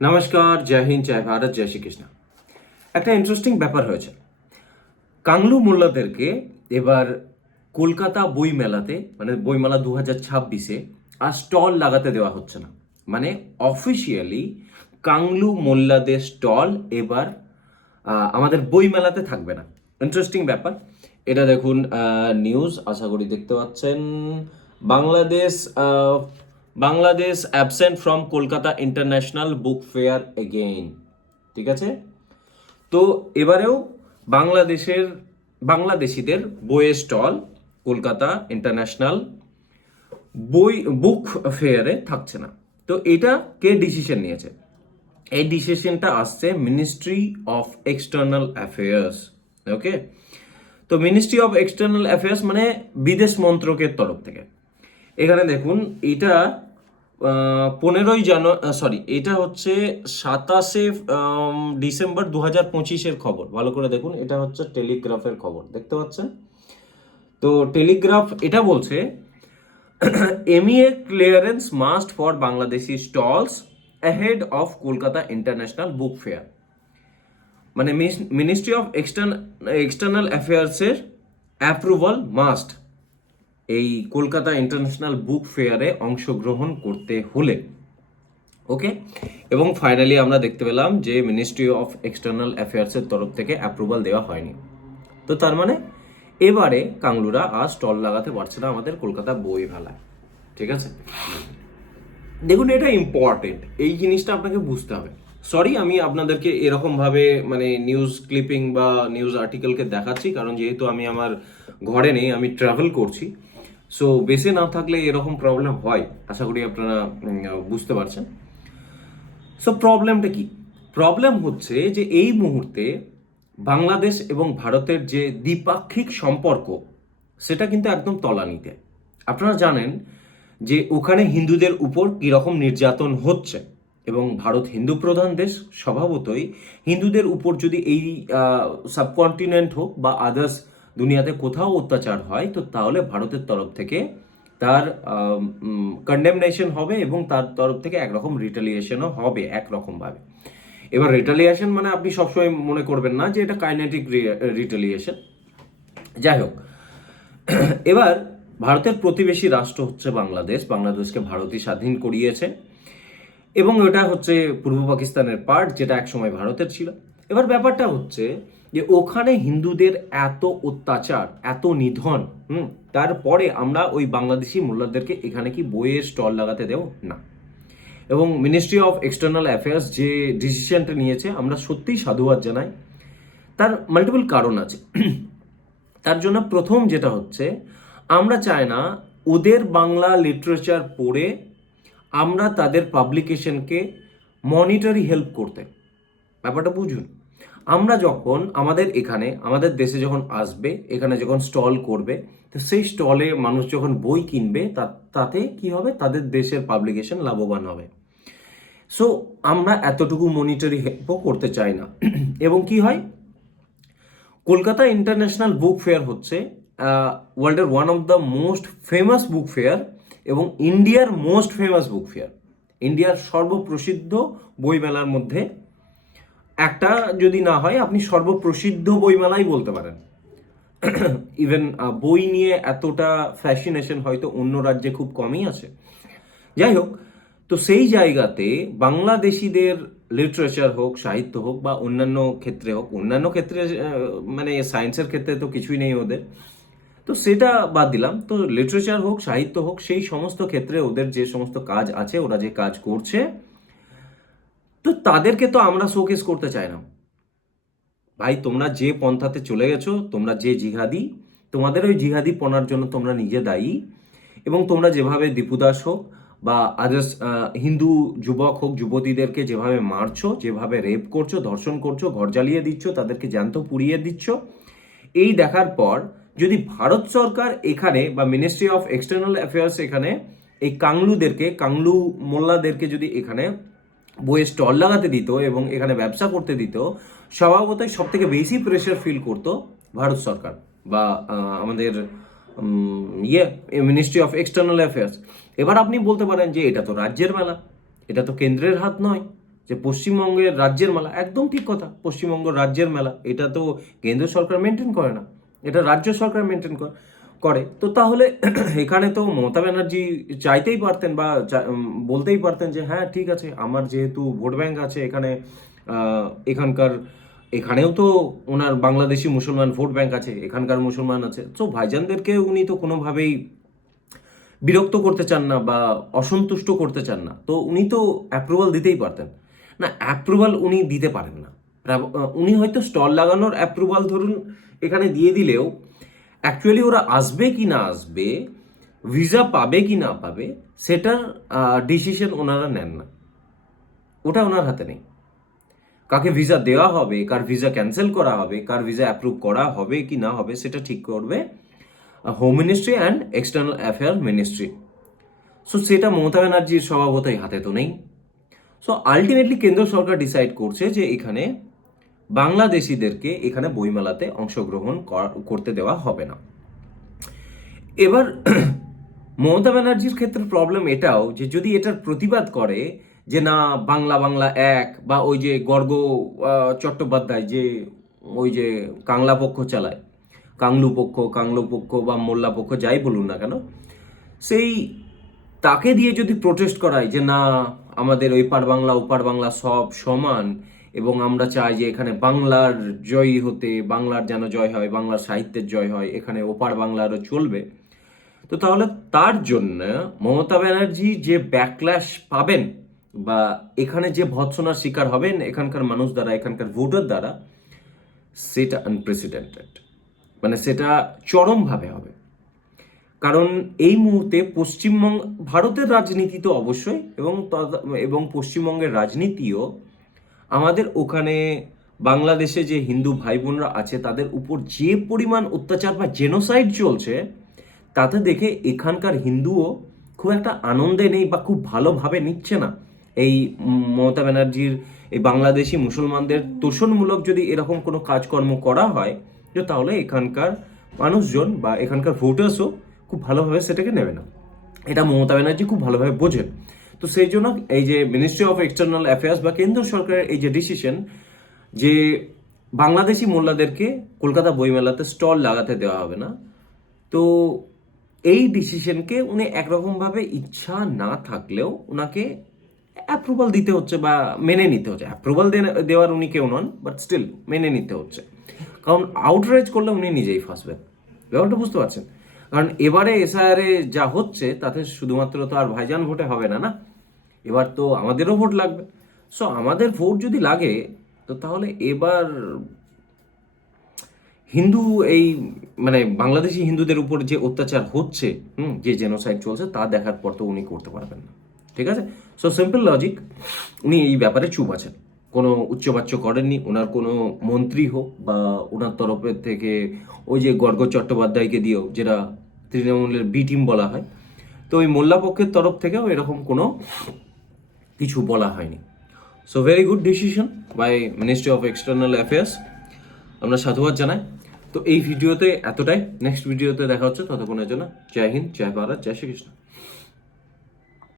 নমস্কার, জয় হিন্দ, জয় ভারত, জয় শ্রীকৃষ্ণ। একটা ইন্টারেস্টিং ব্যাপার হয়েছে। কাংলু মোল্লাদেরকে এবার কলকাতা বই মেলাতে, মানে বইমেলা 2026-এ আর স্টল লাগাতে দেওয়া হচ্ছে না। মানে অফিসিয়ালি কাংলু মোল্লাদের স্টল এবার আমাদের বই মেলাতে থাকবে না। ইন্টারেস্টিং ব্যাপার এটা। দেখুন, নিউজ আশা করি দেখতে পাচ্ছেন। Bangladesh Bangladesh absent from Kolkata international book fair again. ঠিক আছে, তো এবারেও বাংলাদেশের বাংলাদেশিদের বইয়ের স্টল কলকাতা ইন্টারন্যাশনাল বই বুক ফেয়ারে থাকছে না। তো এটা কে ডিসিশন নিয়েছে? এই ডিসিশনটা আসছে মিনিস্ট্রি অফ এক্সটার্নাল অ্যাফেয়ার্স। ওকে, তো মিনিস্ট্রি অফ এক্সটার্নাল অ্যাফেয়ার্স মানে বিদেশ মন্ত্রকের তরফ থেকে। এখানে দেখুন, এটা 15 জানুয়ারি, এটা হচ্ছে 27 ডিসেম্বর 2025-এর খবর। ভালো করে দেখুন, এটা হচ্ছে টেলিগ্রাফের খবর, দেখতে পাচ্ছেন? তো টেলিগ্রাফ এটা বলছে MEA clearance must for Bangladeshi stalls ahead of Kolkata international book fair. মানে মিনিস্ট্রি অফ এক্সটার্নাল অ্যাফেয়ার্সের অ্যাপ্রুভাল মাস্ট এই কলকাতা ইন্টারন্যাশনাল বুক ফেয়ারে অংশগ্রহণ করতে হলে। ওকে, এবং ফাইনালি আমরা দেখতে পেলাম যে মিনিস্ট্রি অফ এক্সটার্নাল অ্যাফেয়ার্সের তরফ থেকে অ্যাপ্রুভাল দেওয়া হয়নি। তো তার মানে এবারে কাংলুরা আর স্টল লাগাতে পারছে না আমাদের কলকাতা বই মেলায়। ঠিক আছে, দেখুন এটা ইম্পর্টেন্ট, এই জিনিসটা আপনাকে বুঝতে হবে। সরি, আমি আপনাদেরকে এরকমভাবে মানে নিউজ ক্লিপিং বা নিউজ আর্টিকেলকে দেখাচ্ছি, কারণ যেহেতু আমি আমার ঘরে নেই, আমি ট্রাভেল করছি। সো বেসে না থাকলে এরকম প্রবলেম হয়, আশা করি আপনারা বুঝতে পারছেন। সো প্রবলেমটা কি? প্রবলেম হচ্ছে যে এই মুহূর্তে বাংলাদেশ এবং ভারতের যে দ্বিপাক্ষিক সম্পর্ক, সেটা কিন্তু একদম তলানিতে। আপনারা জানেন যে ওখানে হিন্দুদের উপর কীরকম নির্যাতন হচ্ছে, এবং ভারত হিন্দু প্রধান দেশ। স্বভাবতই হিন্দুদের উপর যদি এই সাবকন্টিনেন্ট হোক বা আদার্স দুনিয়াতে কোথাও অত্যাচার হয়, তো তাহলে ভারতের তরফ থেকে তার কন্ডেমনেশন হবে এবং তার তরফ থেকে একরকম রিটালিয়েশনও হবে একরকমভাবে। এবার রিটালিয়েশন মানে আপনি সবসময় মনে করবেন না যে এটা কাইনেটিক রিটালিয়েশন। যাই হোক, এবার ভারতের প্রতিবেশী রাষ্ট্র হচ্ছে বাংলাদেশ। বাংলাদেশকে ভারতই স্বাধীন করিয়েছে এবং এটা হচ্ছে পূর্ব পাকিস্তানের পার্ট, যেটা একসময় ভারতের ছিল। এবার ব্যাপারটা হচ্ছে যে ওখানে হিন্দুদের এত অত্যাচার, এত নিধন, তারপরে আমরা ওই বাংলাদেশি মোল্লাদেরকে এখানে কি বইয়ের স্টল লাগাতে দেব না। এবং মিনিস্ট্রি অফ এক্সটার্নাল অ্যাফেয়ার্স যে ডিসিশনটা নিয়েছে, আমরা সত্যিই সাধুবাদ জানাই। তার মাল্টিপল কারণ আছে। তার জন্য প্রথম যেটা হচ্ছে, আমরা চাই না ওদের বাংলা লিটারেচার পড়ে আমরা তাদের পাবলিকেশনকে মনিটারি হেল্প করতে। ব্যাপারটা বুঝুন, আমরা যখন আমাদের এখানে আমাদের দেশে যখন আসবে, এখানে যখন স্টল করবে, তো সেই স্টলে মানুষ যখন বই কিনবে, তাতে কি হবে? তাদের দেশের পাবলিকেশন লাভবান হবে। সো আমরা এতটুকু মনিটারি হেল্পও করতে চাই না। এবং কি হয়, কলকাতা ইন্টারন্যাশনাল বুক ফেয়ার হচ্ছে ওয়ার্ল্ডের one of the most famous book fair এবং ইন্ডিয়ার মোস্ট ফেমাস বুক ফেয়ার। ইন্ডিয়ার সর্বপ্রসিদ্ধ বইমেলার মধ্যে একটা যদি না হয়, আপনি সর্বপ্রসিদ্ধ বইমেলাই বলতে পারেন। ইভেন বই নিয়ে এতটা ফ্যাসিনেশন হয়তো অন্য রাজ্যে খুব কমই আছে। যাই হোক, তো সেই জায়গাতে বাংলাদেশিদের লিটারেচার হোক, সাহিত্য হোক বা অন্যান্য ক্ষেত্রে হোক, অন্যান্য ক্ষেত্রে মানে সায়েন্সের ক্ষেত্রে তো কিছুই নেই ওদের, তো সেটা বাদ দিলাম। তো লিটারেচার হোক, সাহিত্য হোক, সেই সমস্ত ক্ষেত্রে ওদের যে সমস্ত কাজ আছে, ওরা যে কাজ করছে, তো তাদেরকে তো আমরা শোকেস করতে চাই না। ভাই, তোমরা যে পন্থাতে চলে গেছো, তোমরা যে জিহাদি, তোমাদের ওই জিহাদি পনার জন্য তোমরা নিজে দায়ী। এবং তোমরা যেভাবে দীপুদাস হোক বা আদার্স হিন্দু যুবক হোক, যুবতীদেরকে যেভাবে মারছো, যেভাবে রেপ করছো, ধর্ষণ করছো, ঘর জ্বালিয়ে দিচ্ছ, তাদেরকে জ্যান্ত পুড়িয়ে দিচ্ছ, এই দেখার পর যদি ভারত সরকার এখানে বা মিনিস্ট্রি অফ এক্সটার্নাল অ্যাফেয়ার্স এখানে এই কাংলু মোল্লাদেরকে যদি এখানে বইয়ের স্টল লাগাতে দিত এবং এখানে ব্যবসা করতে দিত, স্বভাবতই সব থেকে বেশি প্রেশার ফিল করতো ভারত সরকার বা আমাদের মিনিস্ট্রি অফ এক্সটার্নাল অ্যাফেয়ার্স। এবার আপনি বলতে পারেন যে এটা তো রাজ্যের মেলা, এটা তো কেন্দ্রের হাত নয়। যে পশ্চিমবঙ্গের রাজ্যের মেলা, একদম ঠিক কথা, পশ্চিমবঙ্গ রাজ্যের মেলা, এটা তো কেন্দ্র সরকার মেনটেন করে না, এটা রাজ্য সরকার মেনটেন করে। তো তাহলে এখানে তো মমতা ব্যানার্জি চাইতেই পারতেন বা বলতেই পারতেন যে হ্যাঁ ঠিক আছে, আমার যেহেতু ভোট ব্যাংক আছে এখানে, এখানকার, এখানেও তো ওনার বাংলাদেশি মুসলমান ভোট ব্যাংক আছে, এখানকার মুসলমান আছে, তো ভাইজানদেরকে উনি তো কোনোভাবেই বিরক্ত করতে চান না বা অসন্তুষ্ট করতে চান না, তো উনি তো অ্যাপ্রুভাল দিতেই পারতেন না। অ্যাপ্রুভাল উনি দিতে পারেন না। উনি হয়তো স্টল লাগানোর অ্যাপ্রুভাল ধরুন এখানে দিয়ে দিলেও অ্যাকচুয়ালি ওরা আসবে কি না আসবে, ভিসা পাবে কি না পাবে, সেটার ডিসিশন ওনারা নেন না, ওটা ওনার হাতে নেই। কাকে ভিসা দেওয়া হবে, কার ভিসা ক্যান্সেল করা হবে, কার ভিসা অ্যাপ্রুভ করা হবে কি না হবে, সেটা ঠিক করবে home ministry and external affair ministry. So সেটা মমতা ব্যানার্জির স্বভাবতই হাতে তো নেই। সো আলটিমেটলি কেন্দ্র সরকার ডিসাইড করছে যে এখানে বাংলাদেশিদেরকে এখানে বইমেলাতে অংশগ্রহণ করতে দেওয়া হবে না। এবার মমতা ব্যানার্জির ক্ষেত্রে প্রবলেম এটাও যে যদি এটার প্রতিবাদ করে যে না বাংলা বাংলা এক, বা ওই যে গর্গ চট্টোপাধ্যায় যে ওই যে কাংলা পক্ষ চালায়, কাংলু পক্ষ বা মোল্লা পক্ষ যাই বলুন না কেন, সেই তাকে দিয়ে যদি প্রোটেস্ট করায় যে না আমাদের ওই পার বাংলা ওপার বাংলা সব সমান, এবং আমরা চাই যে এখানে বাংলার জয় হতে, বাংলার যেন জয় হয়, বাংলার সাহিত্যের জয় হয়, এখানে ওপার বাংলারও চলবে, তো তাহলে তার জন্য মমতা ব্যানার্জি যে ব্যাকল্যাশ পাবেন বা এখানে যে ভৎসনার শিকার হবেন এখানকার মানুষ দ্বারা, এখানকার ভোটার দ্বারা, সেটা আনপ্রেসিডেন্টেড, মানে সেটা চরমভাবে হবে। কারণ এই মুহূর্তে পশ্চিমবঙ্গ, ভারতের রাজনীতি তো অবশ্যই, এবং পশ্চিমবঙ্গের রাজনীতিও আমাদের ওখানে বাংলাদেশে যে হিন্দু ভাই বোনরা আছে তাদের উপর যে পরিমাণ অত্যাচার বা জেনোসাইড চলছে, তাতে দেখে এখানকার হিন্দুও খুব একটা আনন্দে নেই বা খুব ভালোভাবে নিচ্ছে না এই মমতা ব্যানার্জির এই বাংলাদেশি মুসলমানদের তোষণমূলক যদি এরকম কোনো কাজকর্ম করা হয়, তো তাহলে এখানকার মানুষজন বা এখানকার ভোটার্সও খুব ভালোভাবে সেটাকে নেবে না। এটা মমতা ব্যানার্জি খুব ভালোভাবে বোঝেন। তো সেই জন্য এই যে মিনিস্ট্রি অফ এক্সটার্নাল অ্যাফেয়ার্স বা কেন্দ্র সরকারের এই যে ডিসিশন যে বাংলাদেশি মোল্লাদেরকে কলকাতা বইমেলাতে স্টল লাগাতে দেওয়া হবে না, তো এই ডিসিশনকে উনি একরকমভাবে ইচ্ছা না থাকলেও ওনাকে অ্যাপ্রুভাল দিতে হচ্ছে বা মেনে নিতে হচ্ছে। অ্যাপ্রুভাল দেওয়ার উনি কেউ নন, বাট স্টিল মেনে নিতে হচ্ছে, কারণ আউটরাইজ করলে উনি নিজেই ফাঁসবেন। ব্যাপারটা বুঝতে পারছেন? কারণ এবারে এসআইআরে যা হচ্ছে তাতে শুধুমাত্র তো আর ভাইজান ভোটে হবে না, না, এবার তো আমাদেরও ভোট লাগবে। সো আমাদের ভোট যদি লাগে, তো তাহলে এবার হিন্দু এই মানে বাংলাদেশি হিন্দুদের উপর যে অত্যাচার হচ্ছে, যে জেনোসাইড চলছে, তা দেখার পর তো উনি করতে পারবেন না। ঠিক আছে? সো সিম্পল লজিক, উনি এই ব্যাপারে চুপ আছেন, কোনো উচ্চবাচ্য করেননি। ওনার কোনো মন্ত্রী হোক বা ওনার তরফের থেকে ওই যে গর্গ চট্টোপাধ্যায়কে দিয়েও, যেটা তৃণমূলের বি টিম বলা হয়, তো ওই মোল্লা পক্ষের তরফ থেকেও এরকম কোনো কিছু বলা হয়নি। So very good decision by ministry of external affairs, আমরা সাধুবাদ জানাই। তো এই ভিডিওতে এতটাই, নেক্সট ভিডিওতে দেখা হচ্ছে, ততক্ষণের জন্য জয় হিন্দ, জয় ভারত, জয় শ্রীকৃষ্ণ।